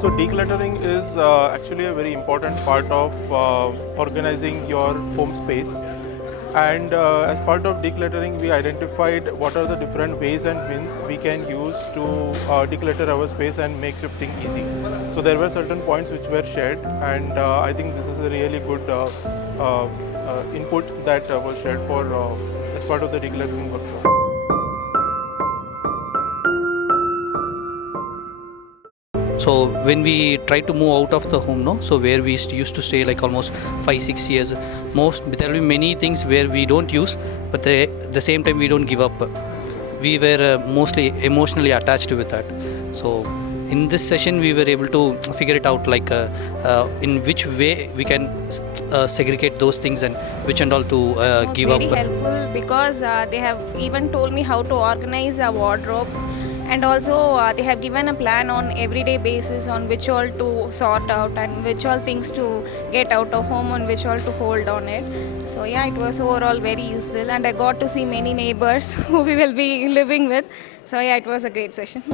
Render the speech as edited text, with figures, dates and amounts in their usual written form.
So decluttering is actually a very important part of organizing your home space. And as part of decluttering, we identified what are the different ways and means we can use to declutter our space and make shifting easy. So there were certain points which were shared, and I think this is a really good input that was shared for as part of the decluttering workshop. So when we try to move out of the home, no, so where we used to stay like almost 5-6 years, there will be many things where we don't use, but at the same time we don't give up. We were mostly emotionally attached with that. So in this session we were able to figure it out, like in which way we can segregate those things and which and all to give up. It was very helpful because they have even told me how to organize a wardrobe. And also they have given a plan on everyday basis on which all to sort out and which all things to get out of home and which all to hold on it. So yeah, it was overall very useful, and I got to see many neighbors who we will be living with. So yeah, it was a great session.